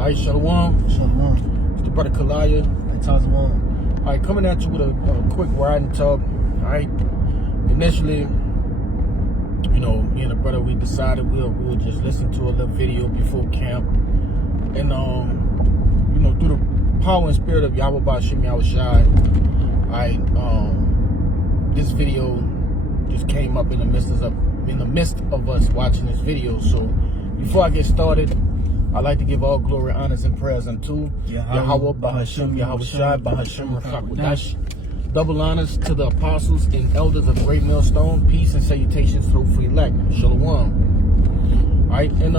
Alright, Shalom. Shalom. It's the brother Kalaya. Shalom. Alright, coming at you with a quick riding talk. Alright. Initially, me and the brother, we decided we'll just listen to a little video before camp. And through the power and spirit of Yahweh Bashim Yahushai, this video just came up in the midst of us watching this video. So before I get started, I'd like to give all glory, honors, and prayers unto Yahweh Bahashim Yahushai Bahashim Rachakudash. Double honors to the apostles and elders of the Great Millstone. Peace and salutations to the free elect. Shalom. Alright, and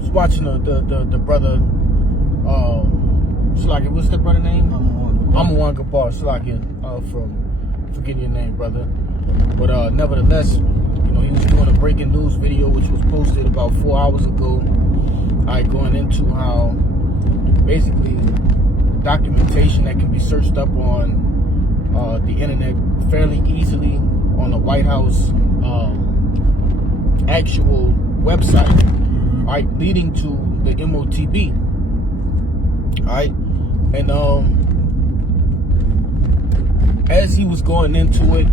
just watching the brother Shalaki, what's that brother name? Amawan Gabar, Shalaki, from forgetting your name, brother. But nevertheless, he was doing a breaking news video which was posted about 4 hours ago. Going into how basically documentation that can be searched up on the internet fairly easily on the White House actual website, leading to the Motb. And as he was going into it,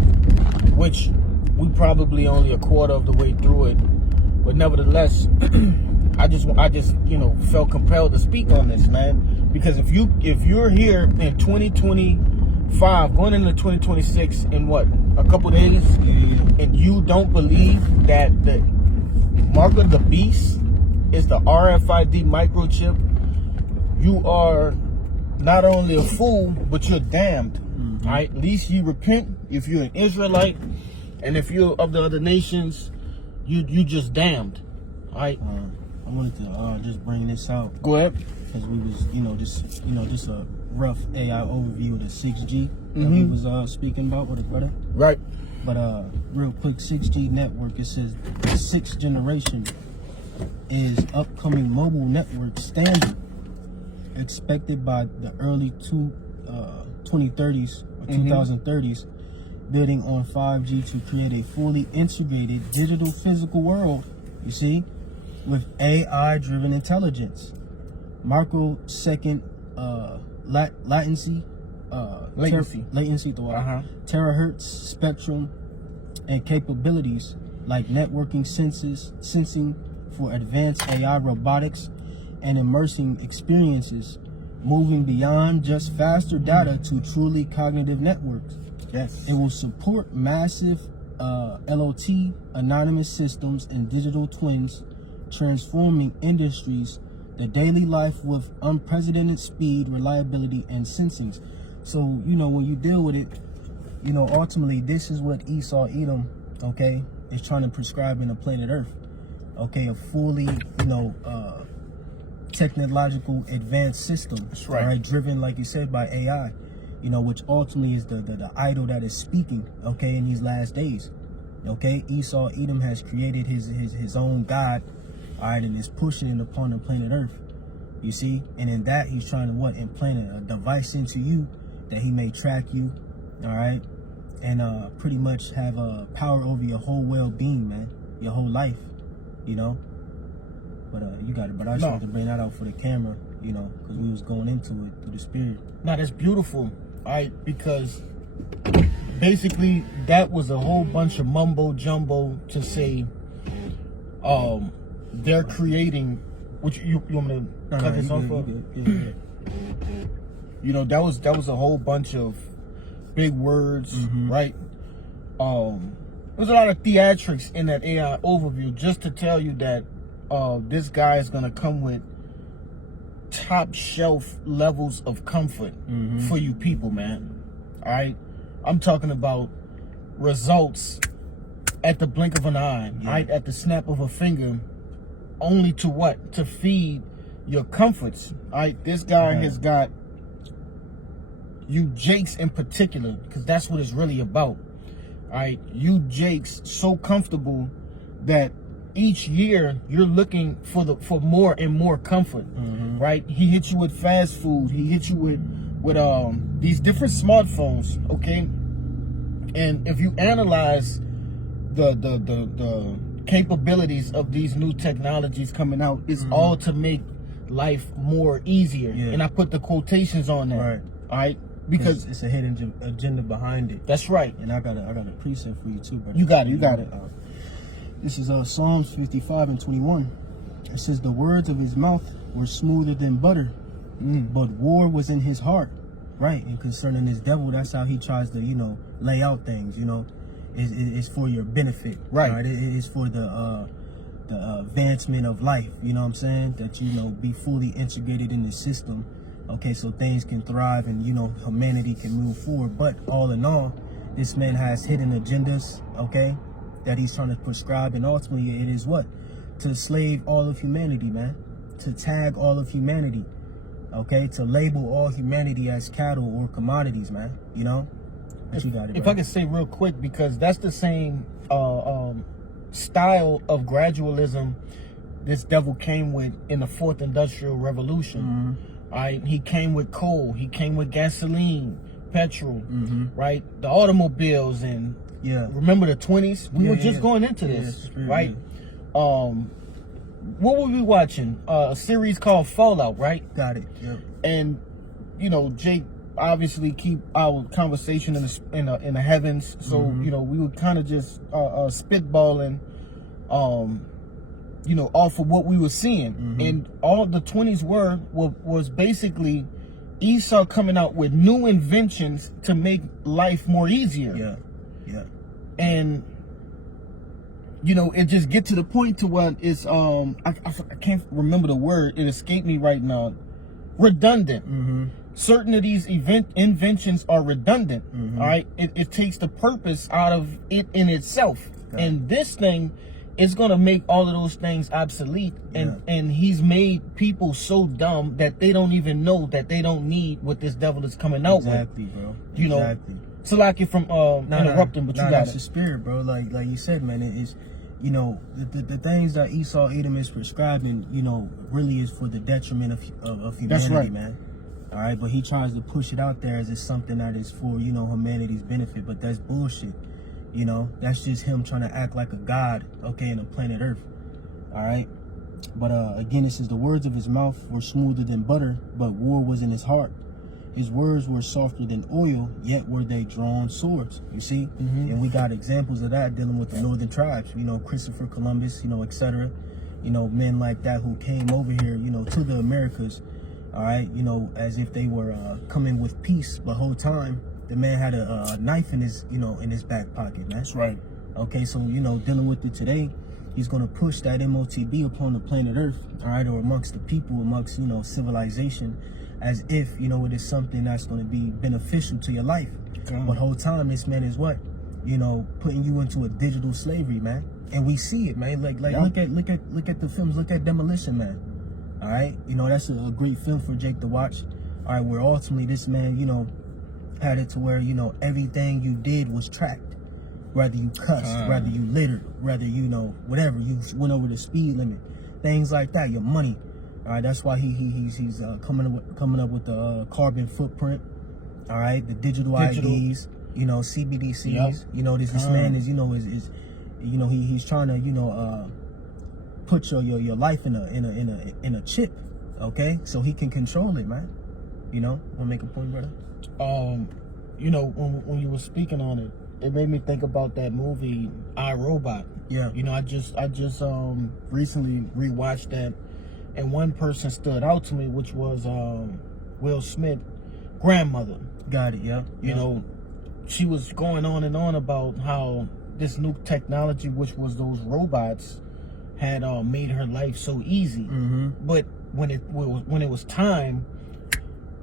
which we probably only a quarter of the way through it, but nevertheless, I just felt compelled to speak on this, man, because if you're here in 2025 going into 2026 in a couple days, and you don't believe that the mark of the beast is the RFID microchip, you are not only a fool, but you're damned. At least you repent if you're an Israelite, and if you're of the other nations, you just damned. I wanted to just bring this out. Go ahead. Because we was, just a rough AI overview of the 6G that we was speaking about with a brother. Right. But real quick, 6G network, it says the 6th generation is upcoming mobile network standard expected by the early 2030s or 2030s, building on 5G to create a fully integrated digital physical world, you see, with AI-driven intelligence, microsecond latency, terahertz spectrum, and capabilities like networking sensing for advanced AI robotics and immersing experiences, moving beyond just faster data to truly cognitive networks. Yes. It will support massive LOT, anonymous systems, and digital twins, transforming industries, the daily life with unprecedented speed, reliability, and sensing. So, when you deal with it, ultimately this is what Esau Edom, is trying to prescribe in the planet Earth. A fully, technological advanced system. That's right. Driven, like you said, by AI, which ultimately is the idol that is speaking, in these last days. Esau Edom has created his own God, and is pushing it upon the planet Earth, you see, and in that he's trying to implant a device into you that he may track you, and pretty much have power over your whole well-being, man, your whole life, But you got it. But I just wanted to bring that out for the camera, because we was going into it through the spirit. Now that's beautiful, because basically that was a whole bunch of mumbo jumbo to say, they're creating. Which you want me to cut this off? That was a whole bunch of big words, right? There's a lot of theatrics in that AI overview just to tell you that this guy is gonna come with top shelf levels of comfort for you people, man. I'm talking about results at the blink of an eye, at the snap of a finger, only to feed your comforts. This guy has got you Jakes in particular, because that's what it's really about. You Jakes so comfortable that each year you're looking for more and more comfort, He hits you with fast food. He hits you with these different smartphones, And if you analyze the capabilities of these new technologies coming out, it's all to make life more easier. Yeah. And I put the quotations on that. Right. All right. Because it's a hidden agenda behind it. That's right. And I got a precept for you too, brother. You got it. This is Psalms 55 and 21. It says, the words of his mouth were smoother than butter, but war was in his heart. Right. And concerning this devil, that's how he tries to, lay out things, It's for your benefit. Right. It is for the advancement of life, you know what I'm saying? That, be fully integrated in the system. Okay, so things can thrive and, humanity can move forward. But all in all, this man has hidden agendas, okay, that he's trying to prescribe. And ultimately, it is what? To slave all of humanity, man. To tag all of humanity, okay? To label all humanity as cattle or commodities, man, But you got it, if I could say real quick, because that's the same style of gradualism this devil came with in the fourth industrial revolution. All right, he came with coal, he came with gasoline, petrol, right? The automobiles, and remember the 20s? We were just going into this, right? What were we watching? A series called Fallout, right? Got it. Yep. And Jake obviously keep our conversation in the heavens, so we were kind of just spitballing, off of what we were seeing. And all the 20s was basically Esau coming out with new inventions to make life more easier. Yeah. And it just get to the point to where it's I can't remember the word, it escaped me right now. Redundant. Certain of these inventions are redundant. All right, it takes the purpose out of it in itself. And this thing is going to make all of those things obsolete. And he's made people so dumb that they don't even know that they don't need what this devil is coming out with. Exactly, bro. Exactly. So like you from interrupting, but you got that's the spirit, bro. Like you said, man, it is, the things that Esau Edom is prescribing, really is for the detriment of humanity, that's right, man. All right, but he tries to push it out there as it's something that is for, humanity's benefit, but that's bullshit. That's just him trying to act like a god, okay, in the planet Earth. All right. But again, it says the words of his mouth were smoother than butter, but war was in his heart. His words were softer than oil, yet were they drawn swords. You see? And we got examples of that dealing with the northern tribes, Christopher Columbus, etc. Men like that who came over here, to the Americas, all right, as if they were coming with peace, but whole time the man had a knife in his, in his back pocket, man. That's right. Okay, so, dealing with it today, he's going to push that Motb upon the planet Earth, all right, or amongst the people, amongst, civilization, as if, it is something that's going to be beneficial to your life. But whole time, this man is what? Putting you into a digital slavery, man. And we see it, man. Like look at the films, look at Demolition Man. All right, that's a great film for Jake to watch. All right, where ultimately this man, had it to where, everything you did was tracked. Whether you cussed, whether you littered, whether, whatever, you went over the speed limit, things like that, your money. All right, that's why he's coming up with the carbon footprint. All right, the digital IDs, CBDCs. This man is, he's trying to, put your life in a chip, okay, so he can control it, man. Want to make a point, brother? When you were speaking on it, it made me think about that movie I, Robot. Yeah. I just recently rewatched that, and one person stood out to me, which was Will Smith's grandmother. Got it. Yeah. She was going on and on about how this new technology, which was those robots, had made her life so easy. But when it was time,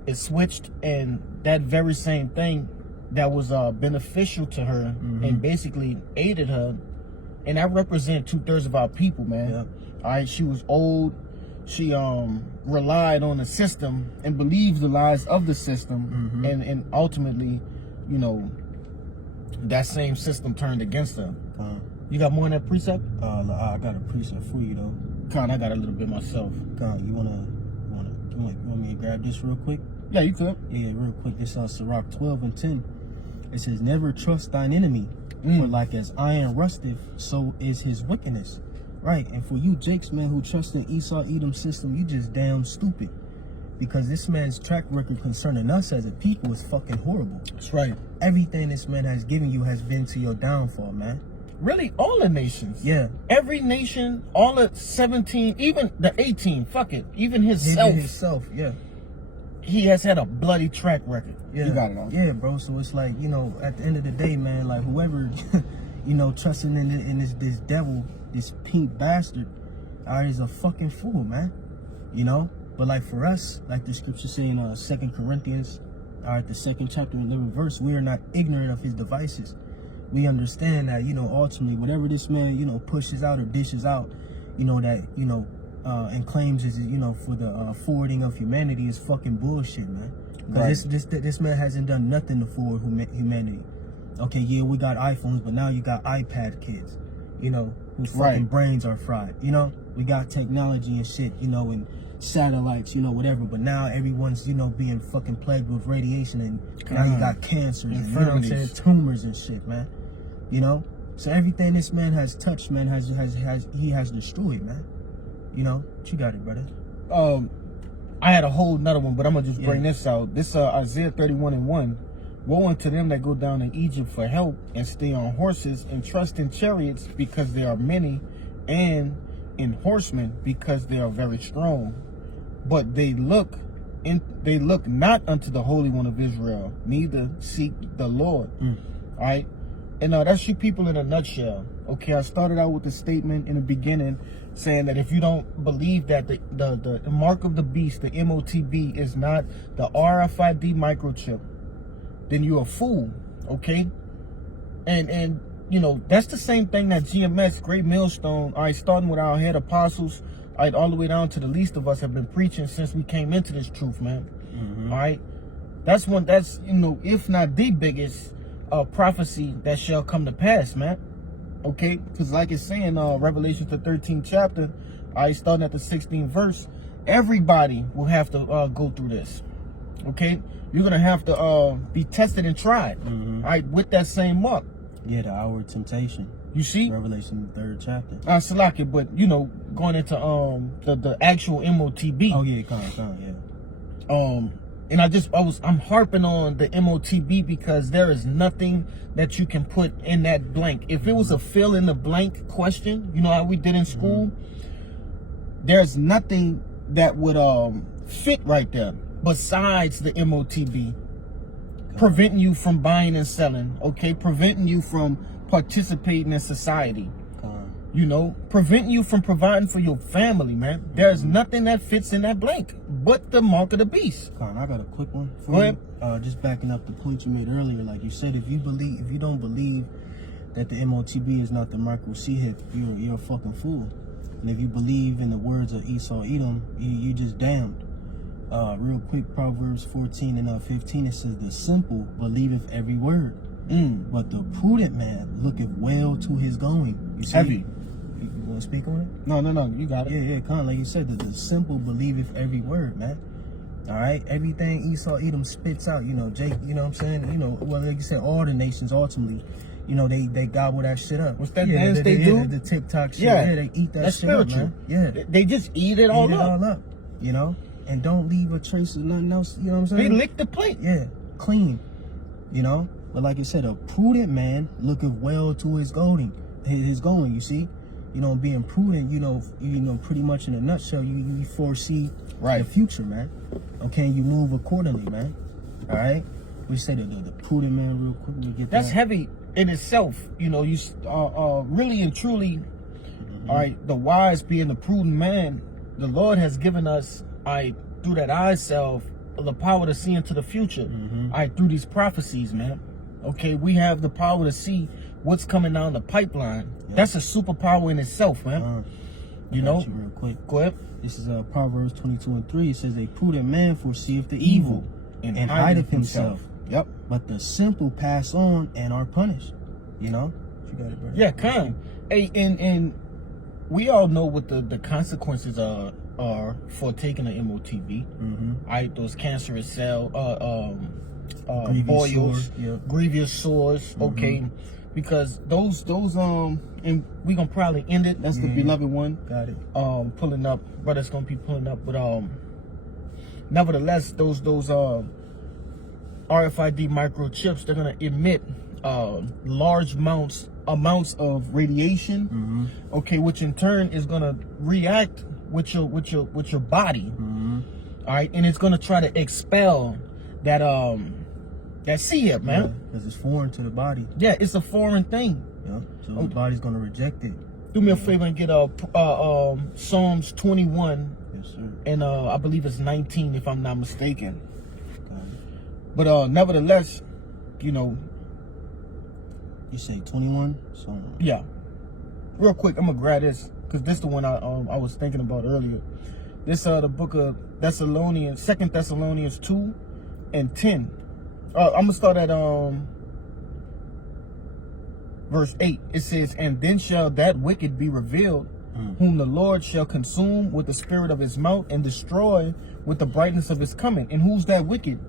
it switched, and that very same thing that was beneficial to her and basically aided her, and that represent 2/3 of our people, man. Yeah. All right, she was old. She relied on the system and believed the lies of the system, and ultimately, that same system turned against her. You got more in that precept? I got a precept for you though. I got a little bit myself. You want me to grab this real quick? Yeah, you could. Yeah, real quick. This on Sirach 12 and 10. It says, "Never trust thine enemy, for like as iron rusteth, so is his wickedness." Right, and for you Jakes, man, who trust in Esau Edom system, you just damn stupid. Because this man's track record concerning us as a people is fucking horrible. That's right. Everything this man has given you has been to your downfall, man. Really, all the nations. Yeah. Every nation, all the 17, even the 18, fuck it. Even himself. Yeah. He has had a bloody track record. Yeah. You got it on. Yeah, bro. So it's like, you know, at the end of the day, man, like whoever, you know, trusting in this devil, this pink bastard, is a fucking fool, man. You know? But like for us, like the scripture saying in 2 Corinthians, the 2nd chapter, 11th verse, we are not ignorant of his devices. We understand that, you know, ultimately, whatever this man, you know, pushes out or dishes out, you know, that, you know, and claims is, you know, for the forwarding of humanity is fucking bullshit, man. Because this man hasn't done nothing to forward humanity. Okay, yeah, we got iPhones, but now you got iPad kids, you know, whose fucking brains are fried. You know, we got technology and shit, you know, and satellites, you know, whatever, but now everyone's, you know, being fucking plagued with radiation, and now you got cancers and, you know what I'm saying, tumors and shit, man. You know, so everything this man has touched, man, he has destroyed, man. You know, what you got it, brother? I had a whole nother one, but I'm gonna just bring this out. This Isaiah 31:1. Woe unto them that go down to Egypt for help and stay on horses and trust in chariots because they are many, and in horsemen because they are very strong. But they look not unto the Holy One of Israel, neither seek the Lord. All right, and that's you people in a nutshell. Okay, I started out with a statement in the beginning saying that if you don't believe that the mark of the beast, the Motb, is not the RFID microchip, then you're a fool. Okay, and you know, that's the same thing that GMS, Great Millstone, all right, starting with our head apostles, all right, all the way down to the least of us, have been preaching since we came into this truth, man. All right, that's you know, if not the biggest prophecy that shall come to pass, man. Okay, because like it's saying, Revelation the 13th chapter, all right, starting at the 16th verse, everybody will have to go through this. Okay, you're gonna have to be tested and tried, all right, with that same mark. Yeah, the hour of temptation. You see, Revelation the 3rd chapter. Salaki, but you know, going into the actual Motb. Oh yeah, yeah. And I'm harping on the Motb because there is nothing that you can put in that blank. If it was a fill in the blank question, you know how we did in school, there's nothing that would fit right there besides the Motb. Preventing you from buying and selling, okay? Preventing you from participating in society. You know, preventing you from providing for your family, man. There's nothing that fits in that blank but the mark of the beast. I got a quick one for Go ahead. you. Just backing up the point you made earlier, like you said, if you don't believe that the Motb is not the micro C-hip, you're a fucking fool. And if you believe in the words of Esau Edom, you just damned. Real quick, Proverbs 14 and 15, it says, the simple believeth every word, but the prudent man looketh well to his going. You see? Heavy. You want to speak on it? No, you got it. Yeah, kind of like you said, that the simple believeth every word, man. All right, everything Esau Edom spits out, you know, Jake, you know what I'm saying? You know, well, like you said, all the nations ultimately, you know, they gobble that shit up. What's that dance they do? The TikTok shit. Yeah, they eat that shit up, man. Yeah. They just eat it all up. You know? And don't leave a trace of nothing else, you know what I'm saying? They lick the plate. Yeah, clean, you know? But like you said, a prudent man looketh well to his going, you see? You know, being prudent, you know, pretty much in a nutshell, you foresee the future, man. Okay, you move accordingly, man. All right? We say the prudent man real quick. We get that's heavy in itself. You know, you really and truly, all right, the wise being the prudent man, the Lord has given us, through that eye self, the power to see into the future. Through these prophecies, man. Okay, we have the power to see what's coming down the pipeline. That's a superpower in itself, man. You know? Real quick. Go ahead. This is Proverbs 22 and 3. It says, a prudent man foreseeth the evil and hideth himself. Yep. But the simple pass on and are punished. You know? You got it, brother. Yeah, kind. Hey, and we all know what the consequences are for taking an Motb. Those cancerous cell, boils, grievous sores. Okay, because those and we gonna probably end it. That's the beloved one. Got it. Pulling up, brother's gonna be pulling up, but nevertheless, those RFID microchips, they're gonna emit large amounts of radiation, okay, which in turn is gonna react with your body, all right, and it's gonna try to expel that CF, man, because it's foreign to the body. Yeah, it's a foreign thing. Yeah, so the body's gonna reject it. Do me a favor and get Psalms 21. Yes, sir. And I believe it's 19, if I'm not mistaken. But nevertheless, you know. You say 21? So yeah. Real quick, I'm gonna grab this because this is the one I was thinking about earlier. This the book of Thessalonians, 2 Thessalonians 2 and 10. I'm gonna start at verse 8. It says, "And then shall that wicked be revealed, whom the Lord shall consume with the spirit of his mouth and destroy with the brightness of his coming." And who's that wicked?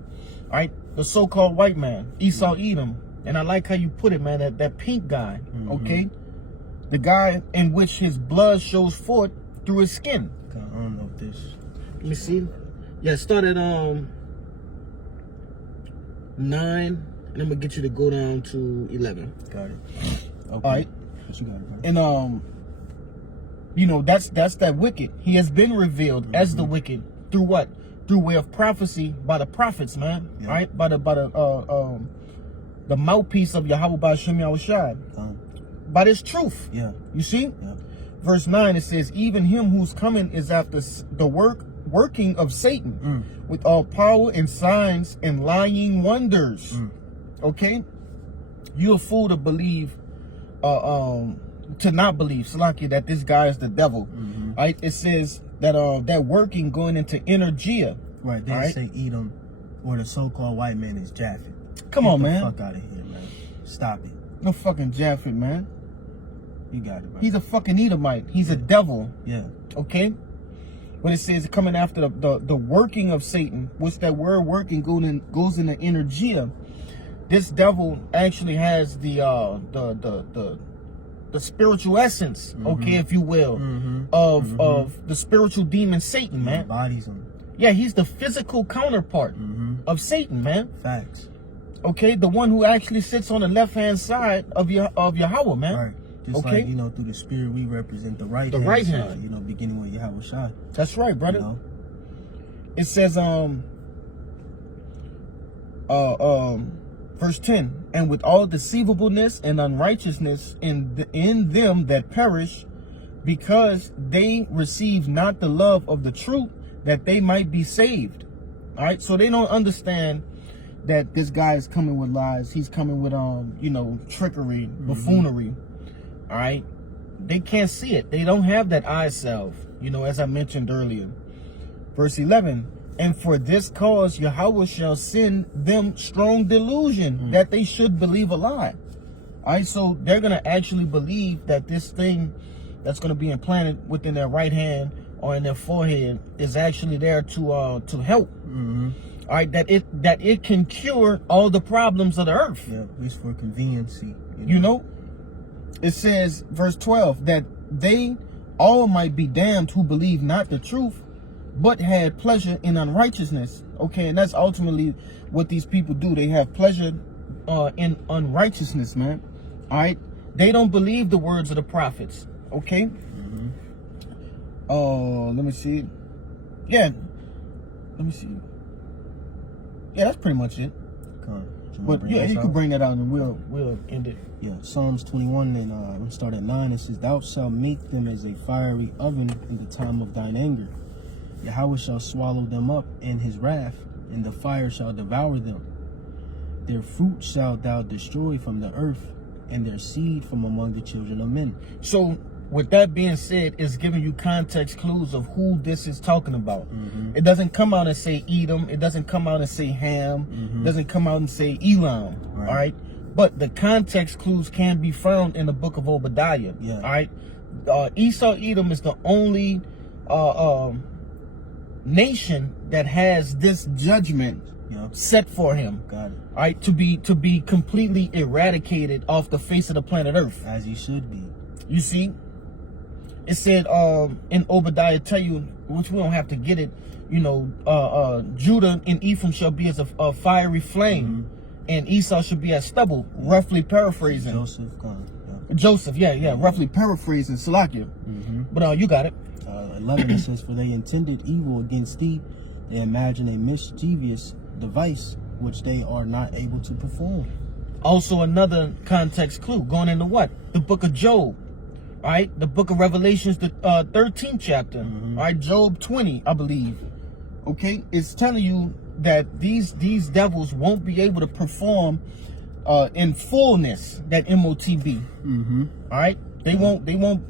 All right, the so-called white man, Esau Edom. And I like how you put it, man, that pink guy, okay? The guy in which his blood shows forth through his skin. I don't know if this... Let me see. Yeah, it started 9, and I'm gonna get you to go down to 11. Got it. Okay. All right. What you got it, bro? And you know, that's that wicked. He has been revealed as the wicked through what? Through way of prophecy by the prophets, man. Yeah. All right, by the mouthpiece of Yahweh Ba'Shem Yahushua. By this truth. Yeah. You see? Yeah. Verse 9, it says, "Even him whose coming is after the working of Satan, with all power and signs and lying wonders." Okay? You're a fool to believe, to not believe, Salakia, that this guy is the devil. Right? It says that that working going into energia. Right. They say Edom or the so-called white man is Japhet. Come on, Get man. the fuck out of here, man. Stop it. No fucking Japhet, man. You got it, bro. He's a fucking Edomite. He's a devil. Yeah. Okay? But it says coming after the working of Satan, which that word working goes into energia. This devil actually has the spiritual essence, okay, if you will, of the spiritual demon Satan, man. Embodies him. Yeah, he's the physical counterpart of Satan, man. Facts. Okay, the one who actually sits on the left-hand side of Yahweh, man. Right. Just okay. like, you know, through the spirit, we represent the right hand. side, you know, beginning with Yahweh Shai. That's right, brother. You know? It says, verse 10, "And with all deceivableness and unrighteousness in them that perish, because they receive not the love of the truth, that they might be saved." All right, so they don't understand that this guy is coming with lies. He's coming with you know, trickery, buffoonery. All right, they can't see it. They don't have that eye salve, you know, as I mentioned earlier. Verse 11, "And for this cause Yahweh shall send them strong delusion, that they should believe a lie." All right, so they're gonna actually believe that this thing that's gonna be implanted within their right hand or in their forehead is actually there to help. All right, that it can cure all the problems of the earth. Yeah, at least for conveniency. You know, it says, verse 12, that they all might be damned who believe not the truth, but had pleasure in unrighteousness. Okay, and that's ultimately what these people do. They have pleasure in unrighteousness, man. All right, they don't believe the words of the prophets. Okay. Let me see. Yeah, let me see. Yeah, that's pretty much it. But yeah, you can bring that out and we'll end it. Yeah, Psalms 21 and we'll start at 9. It says, "Thou shalt make them as a fiery oven in the time of thine anger. Yahweh shall swallow them up in his wrath, and the fire shall devour them. Their fruit shalt thou destroy from the earth, and their seed from among the children of men." So with that being said, it's giving you context clues of who this is talking about. It doesn't come out and say Edom. It doesn't come out and say Ham. It doesn't come out and say Elam. Right. All right. But the context clues can be found in the book of Obadiah. Yeah. All right. Esau Edom is the only nation that has this judgment set for him. Got it. All right, to be completely eradicated off the face of the planet Earth. As he should be. You see, it said in Obadiah, tell you, which we don't have to get it. You know, Judah and Ephraim shall be as a fiery flame, and Esau shall be as stubble. Roughly paraphrasing. Joseph, roughly paraphrasing Salakia. But you got it. 11, it says, for they intended evil against thee, they imagine a mischievous device which they are not able to perform. Also another context clue going into what? The book of Job. All right, the book of Revelations, the 13th chapter. All right, Job 20, I believe. Okay, it's telling you that these devils won't be able to perform in fullness that Motb. All right, they won't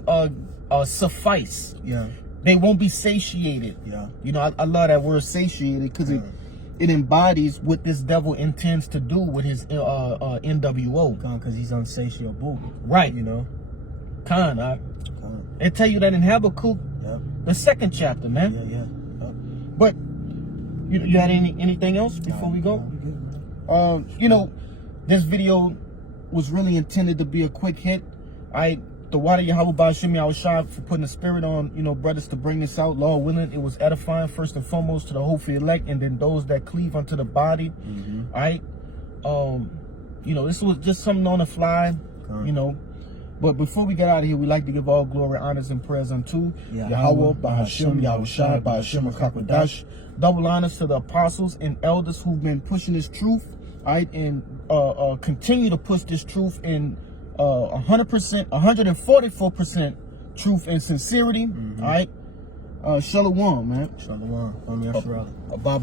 suffice. Yeah, they won't be satiated. Yeah, you know, I love that word satiated because it embodies what this devil intends to do with his NWO. Because he's unsatiable. Right. You know. They tell you that in Habakkuk, the 2nd chapter, man. But you had anything else before we go? You know, this video was really intended to be a quick hit. The water Yahweh Ba'ashim, I was shy for putting the spirit on, you know, brothers to bring this out. Lord willing, it was edifying first and foremost to the hopefully elect, and then those that cleave unto the body. All right. You know, this was just something on the fly, you know. But before we get out of here, we like to give all glory, honors, and prayers unto Yahweh, Bahashim, Yahushai, Bahashim, Akakwadash. Double honors to the apostles and elders who've been pushing this truth, all right, and continue to push this truth in 100%, 144% truth and sincerity, all right. Shalom, man. Shalom. I'm Yashara. Abba.